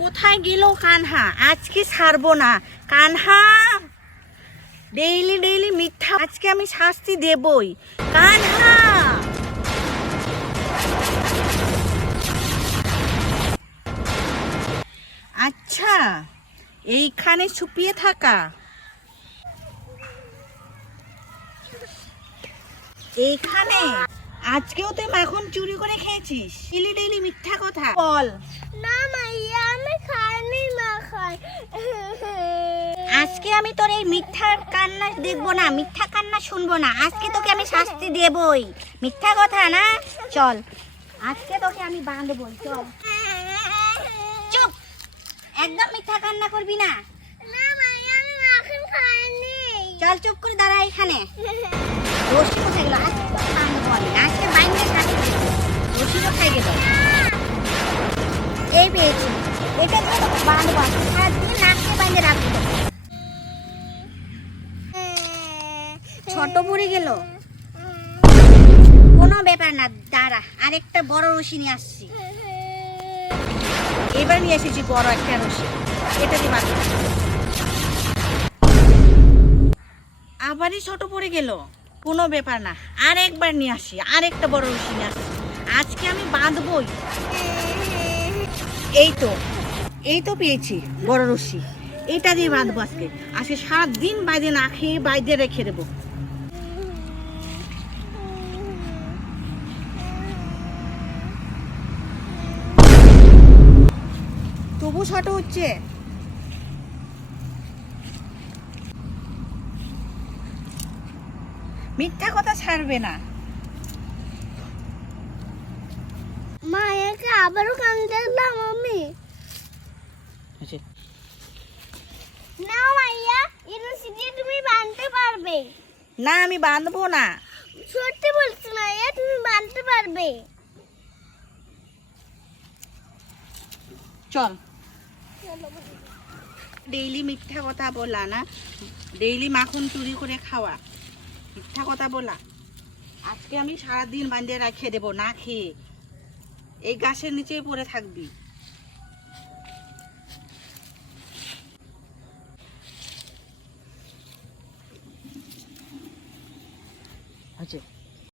কোথায় গেল কানহা? আজকে ছাড়বো না কানহা। ডেইলি ডেইলি মিথ্যা, আজকে আমি শাস্তি দেবই। কানহা আচ্ছা, এইখানে ছুপিয়ে থাকা, এইখানে আজকেও তুই মাখন চুরি করে খেয়েছিস। ডেইলি ডেইলি মিথ্যা কথা বল। না মাইয়া, আমি খাইনি মাখন। আজকে আমি তোর এই মিথ্যার কান্না দেখবো না, মিথ্যা কান্না শুনবো না। আজকে তোকে আমি শাস্তি দেবই। মিথ্যা কথা না, চল আজকে তোকে আমি বাঁধবই। চল, চুপ, একদম মিথ্যা কান্না করবি না। না মাইয়া, আমি মাখন খাইনি। চল চুপ করে দাঁড়া এখানে। রশি কোথায় গেল? আজকে তো বাঁধবো আমি, আজকে বাইরে শাস্তি দেবো। রশি কোথায় গেল? এই পেয়েছি, এটা দিয়ে তোকে বাঁধবো। সারাদিন নাচতে বাইরে রাখবো। ছোট পড়ে গেল, কোনো ব্যাপার না, দাঁড়া আরেকটা বড় রশি নিয়ে আসছি। এবার নিয়ে এসেছি বড় একটা রশি, এটা দিয়ে বাঁধবো। আবারই ছোট পড়ে গেল, কোনো ব্যাপার না, আর একবার নিয়ে আসি, আর একটা বড় রশি নিয়ে আসছি। আজকে আমি বাঁধবই। এই তো পেয়েছি বড় রশি, এটা দিয়ে বাঁধবো আজকে। আজকে সারাদিন বাইরে না খেয়ে বাইরে রেখে দেবো। তবু ছোট হচ্ছে। মিথ্যা কথা ছাড়বে না। মায়াকে আবারও কান্দতে দিলাম আমি। না মাইয়া, এই রশি দিয়ে তুমি বাঁধতে পারবে। না, আমি বাঁধবো না। সত্যি বলছি মাইয়া, তুমি বাঁধতে পারবে। চল, ডেইলি মিথ্যা কথা বলা না, ডেইলি মাখন চুরি করে খাওয়া, মিথ্যা কথা বলা। আজকে আমি সারাদিন বাঁধে রেখে দেবো না খেয়ে, এই গাছের নিচেই পড়ে থাকবি। আচ্ছা।